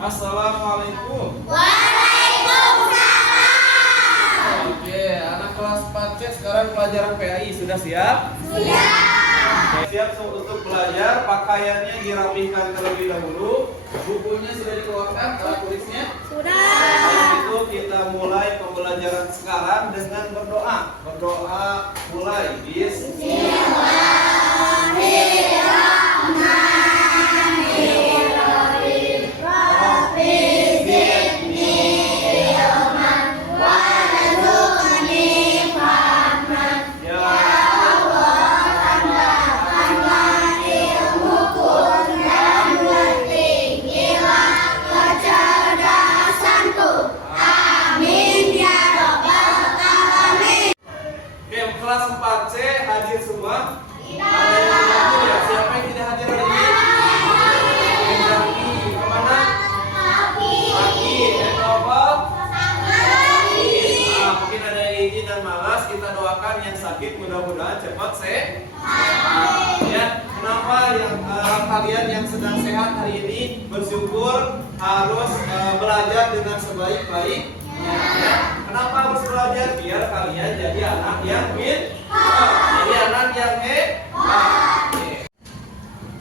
Assalamualaikum. Waalaikumsalam. Oke, anak kelas 4C sekarang pelajaran PAI sudah siap? Sudah. Siap untuk belajar. Pakaiannya dirapikan terlebih dahulu. Bukunya sudah dikeluarkan, tulisnya? Sudah. Kalau itu kita mulai pembelajaran sekarang dengan berdoa. Berdoa mulai. Bismillahirrahmanirrahim. Rabbi zidni ilman warzuqni fahman. Ya. Allah, tambahkanlah ilmuku dan bertinggilah kecerdasanku. Amin ya rabbal alamin. Oke, kelas 4C hadir semua? Tidak. Ada yang tidak hadir ya? Siapa yang tidak hadir hari ini? Endaki. Kemana? Pagi. Novel? Mungkin ada yang izin dan malas. Kita doakan yang sakit mudah-mudahan cepat sehat. Ya, kenapa yang kalian yang sedang sehat hari ini bersyukur harus belajar dengan sebaik-baik? Ya. Kenapa harus belajar? Biar kalian jadi anak yang pintar, jadi anak yang hebat.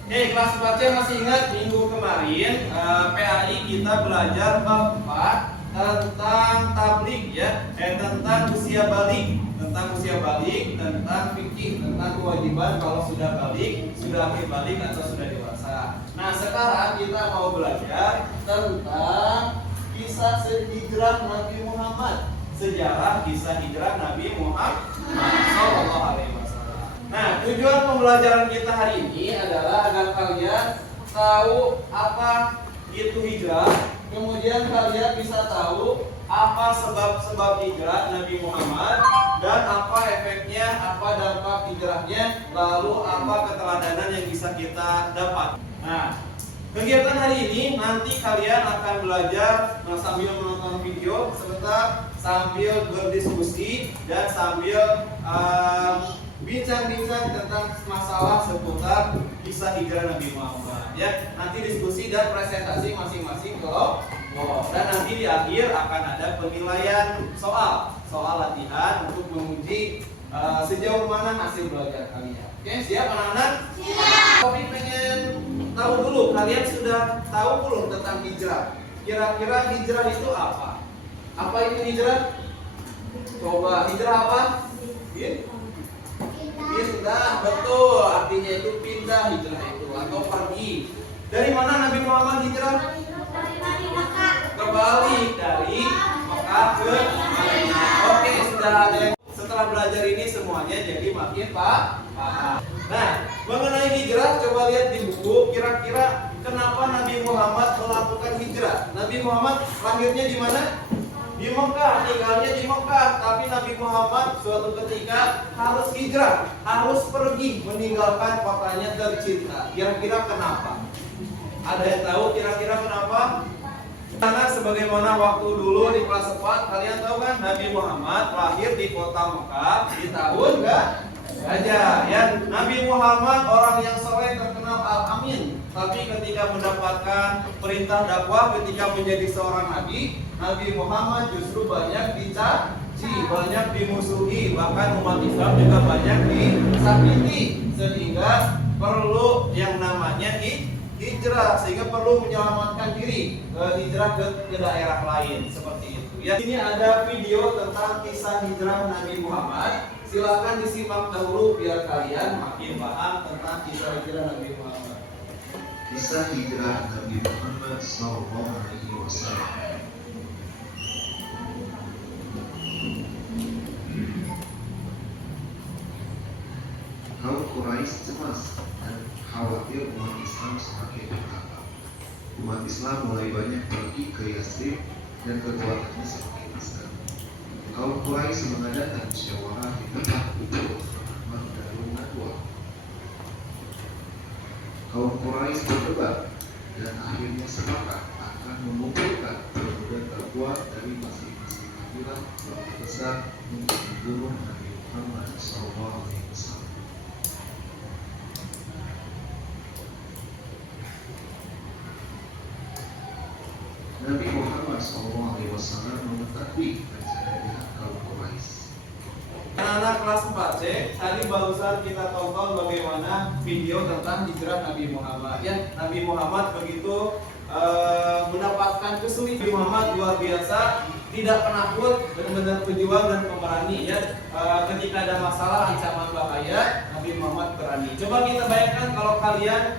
Kelas 4C masih ingat minggu kemarin PAI kita belajar bab 4 tentang tablik ya, tentang usia balik, tentang fikih, tentang kewajiban kalau sudah balik, sudah akhir balik atau sudah dewasa. Nah, sekarang kita mau belajar tentang kisah hijrah Nabi Muhammad, sejarah kisah hijrah Nabi Muhammad Sallallahu Alaihi Wasallam. Nah, tujuan pembelajaran kita hari ini adalah agar kalian tahu apa itu hijrah, kemudian kalian bisa tahu apa sebab-sebab hijrah Nabi Muhammad dan apa efeknya, apa dampak hijrahnya, lalu apa keteladanan yang bisa kita dapat. Nah, kegiatan hari ini nanti kalian akan belajar sambil menonton video sebentar, sambil berdiskusi dan sambil bincang-bincang tentang masalah seputar kisah hijrah Nabi Muhammad. Ya, nanti diskusi dan presentasi masing-masing kelompok. Dan nanti di akhir akan ada penilaian soal latihan untuk menguji sejauh mana hasil belajar kalian. Oke, siap anak-anak? Siap. Tapi pengen tahu dulu, kalian sudah tahu belum tentang hijrah? Kira-kira hijrah itu apa? Apa itu hijrah? Coba, hijrah apa? Pindah, betul. Artinya itu pindah, hijrah itu atau pergi. Dari mana Nabi Muhammad hijrah? Kembali dari Mekah ke Madinah. Oke, sudah ada yang setelah belajar ini semuanya jadi makin paham. Nah, mengenai hijrah coba lihat di buku. Kira-kira kenapa Nabi Muhammad melakukan hijrah? Nabi Muhammad lahirnya di mana? Di Mekah, tinggalnya di Mekah. Tapi Nabi Muhammad suatu ketika harus hijrah, harus pergi meninggalkan kotanya tercinta. Kira-kira kenapa? Ada yang tahu kira-kira kenapa? Karena sebagaimana waktu dulu di kelas 4 kalian tahu kan Nabi Muhammad lahir di kota Mekah di tahun Gajah ya. Nabi Muhammad orang yang soleh terkenal Al-Amin. Tapi ketika mendapatkan perintah dakwah ketika menjadi seorang nabi, Nabi Muhammad justru banyak dicaci, banyak dimusuhi, bahkan umat Islam juga banyak disakiti, sehingga perlu yang namanya hijrah, sehingga perlu menyelamatkan diri, hijrah ke daerah lain seperti itu. Ya, ini ada video tentang kisah hijrah Nabi Muhammad. Silakan disimak dahulu biar kalian makin paham tentang kisah hijrah Nabi Muhammad. Kisah hijrah Nabi Muhammad Sallallahu Alaihi Wasallam. Kaum Quraisy cemas dan khawatir umat Islam semakin bertambah. Umat Islam mulai banyak pergi ke Yathrib dan kekuatannya semakin besar. Kaum Quraisy mengadakan musyawarah di tempat itu bernama Darun Nadwa. Kaum Quraisy berdebat dan akhirnya sepakat akan mengumpulkan pemuda terkuat dari masing-masing kabilah keluarga besar untuk membunuh Nabi Muhammad SAW. Nabi Muhammad SAW mengetahui rencana kaum Quraisy. Anak-anak kelas 4C, tadi barusan kita tonton bagaimana video tentang hijrah Nabi Muhammad. Ya, Nabi Muhammad begitu mendapatkan kesulitan. Muhammad luar biasa, tidak penakut, benar-benar pejuang dan pemberani. Ya, ketika ada masalah, ancaman bahaya, Nabi Muhammad berani. Coba kita bayangkan kalau kalian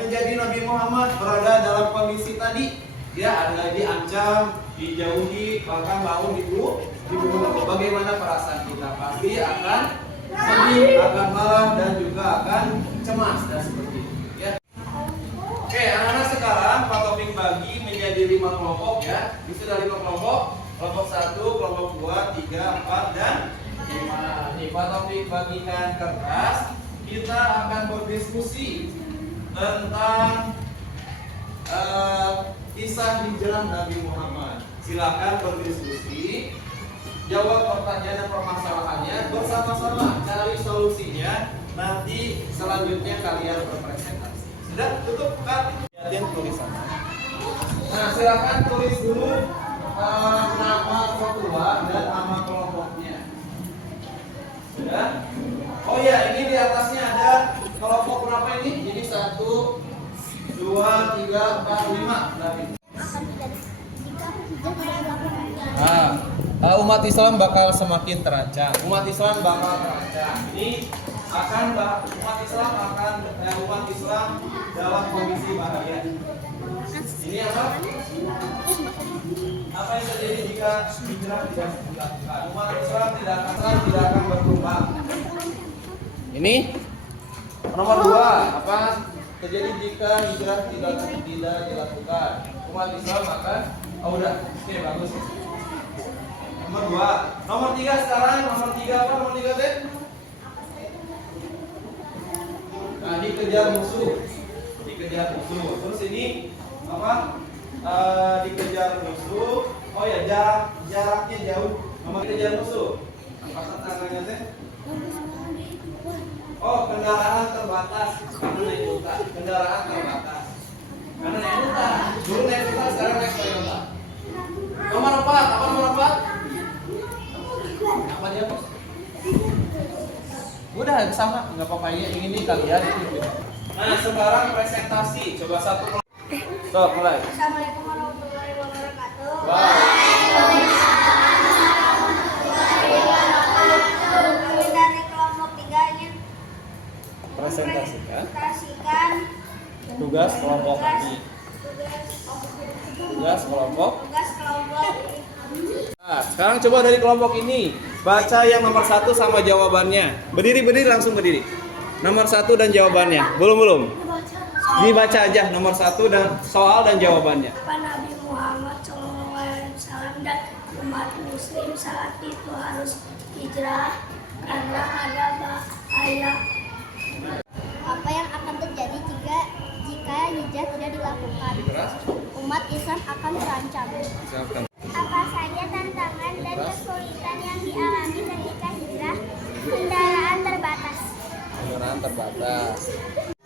menjadi Nabi Muhammad, berada dalam kondisi tadi, ya ada diancam, dijauhi, bahkan mau dibunuh. Bagaimana perasaan kita? Pasti akan sedih, akan marah, dan juga akan cemas dan seperti itu. Ya. Oke, anak-anak sekarang Pak Taufik bagi menjadi 5 kelompok ya. Bisa dari 5 kelompok. Kelompok 1, kelompok 2, 3, 4, dan 5. Nih Pak Taufik bagikan kertas. Kita akan berdiskusi tentang kisah hijrah Nabi Muhammad. Silakan berdiskusi, jawab pertanyaan dan permasalahannya bersama-sama, cari solusinya. Nanti selanjutnya kalian berpresentasi. Sudah tutup kan? Lihatin tulisan. Nah, silakan tulis dulu nama ketua dan nama kelompoknya. Sudah? Oh ya, ini di atasnya ada kelompok berapa ini? Jadi 1, 2, 3, 4, 5. Umat Islam bakal semakin terancam. Umat Islam bakal terancam. Ini akan umat Islam dalam kondisi bahaya. Ini apa? Apa yang terjadi jika hijrah tidak dilakukan? Umat Islam tidak akan berkembang. Ini nomor 2. Apa terjadi jika hijrah tidak dilakukan? Umat Islam akan udah. Oke, bagus. Nomor 2. Nomor 3 sekarang. Nomor 3 apa? Nomor 3 teh? Nah, dikejar musuh. Terus ini apa? Dikejar musuh. Oh ya, jaraknya jauh. Nomor dikejar musuh. Angkatan tangannya teh? Oh, kendaraan terbatas. Karena naik unta. Kendaraan terbatas. Karena naik unta. Dulu naik unta, sekarang naik Toyota. Nomor 4. Apa nomor 4? Apa dia, Bos? Udah sama, nggak apa-apa ya. Ini kalian itu. Nah, sekarang presentasi. Coba satu. Stop, mulai. Assalamualaikum warahmatullahi wabarakatuh. Kami dari kelompok 3 ingin Presentasikan presentasikan tugas kelompok kami. Tugas kelompok. Nah, sekarang coba dari kelompok ini baca yang nomor 1 sama jawabannya. Berdiri langsung berdiri. Nomor 1 dan jawabannya. Belum. Dibaca aja nomor 1 dan soal dan jawabannya. Nabi Muhammad SAW dan umat Muslim saat itu harus hijrah karena ada bahaya. Apa yang akan terjadi jika hijrah tidak dilakukan? Umat Islam akan terancam. Apa saja tantangan dan kesulitan yang dialami ketika hijrah? Kendaraan terbatas.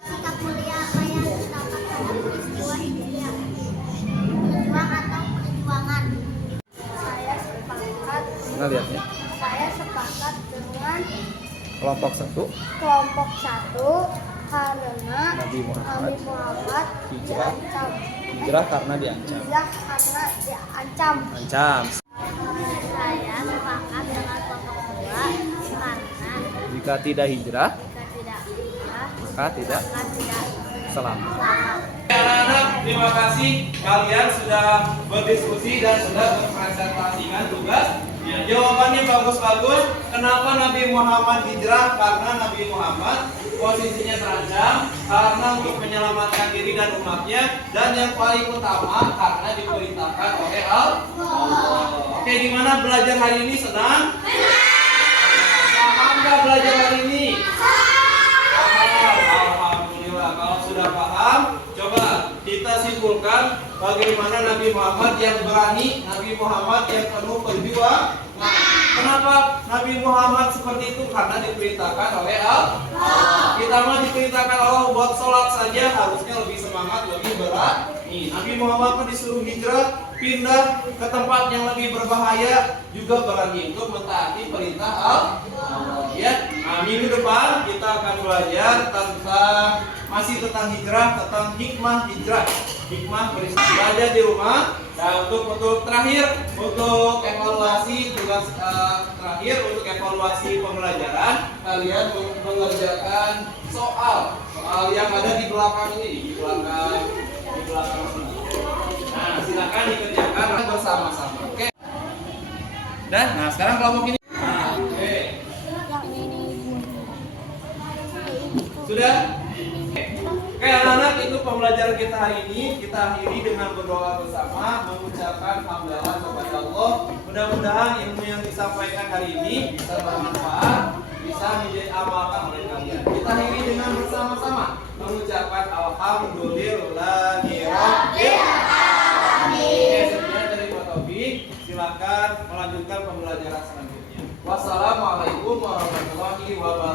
Sikap mulia apa yang ditampak dalam peristiwa hijrah? Berjuang atau perjuangan? Saya sepakat dengan Kelompok 1 karena Nabi Muhammad hijrah karena diancam. Saya sepakat dengan kelompok 2 karena Jika tidak hijrah, maka tidak selamat. selamat. Anak-anak, terima kasih kalian sudah berdiskusi dan sudah mempresentasikan tugas. Ya, jawabannya bagus-bagus. Kenapa Nabi Muhammad hijrah? Karena Nabi Muhammad posisinya terancam, karena untuk menyelamatkan diri dan umatnya, dan yang paling utama karena diperintahkan oleh Allah. Oke, gimana belajar hari ini? Senang? Paham nggak belajar hari ini? Alhamdulillah. Kalau sudah paham, coba kita simpulkan bagaimana Nabi Muhammad yang berani, Nabi Muhammad yang penuh berjuang. Nah, kenapa Nabi Muhammad seperti itu? Karena diperintahkan oleh Allah. Kita mah diperintahkan Allah buat sholat saja harusnya lebih semangat, lebih berat. ini. Nabi Muhammad pun disuruh hijrah, pindah ke tempat yang lebih berbahaya, juga berani untuk mentaati perintah Allah. Ya, nah, minggu depan kita akan belajar tentang hijrah, tentang hikmah hijrah, hikmah belajar di rumah. Dan untuk terakhir, untuk evaluasi tugas terakhir untuk evaluasi pembelajaran, kalian mengerjakan soal yang ada di belakang ini, di belakang sini. Nah, silakan dikerjakan bersama-sama. Oke. Nah sekarang kelompok ini. Oke. Sudah? Oke anak-anak, itu pembelajaran kita hari ini. Kita akhiri dengan berdoa bersama, mengucapkan hamdalah kepada Allah. Mudah-mudahan ilmu yang disampaikan hari ini bisa bermanfaat, bisa menjadi amalkan oleh kalian. Kita akhiri dengan bersama-sama mengucapkan alhamdulillahirabbil alamin. Sekian dari Pak Taufik. Silakan melanjutkan pembelajaran selanjutnya. Wassalamualaikum warahmatullahi wabarakatuh.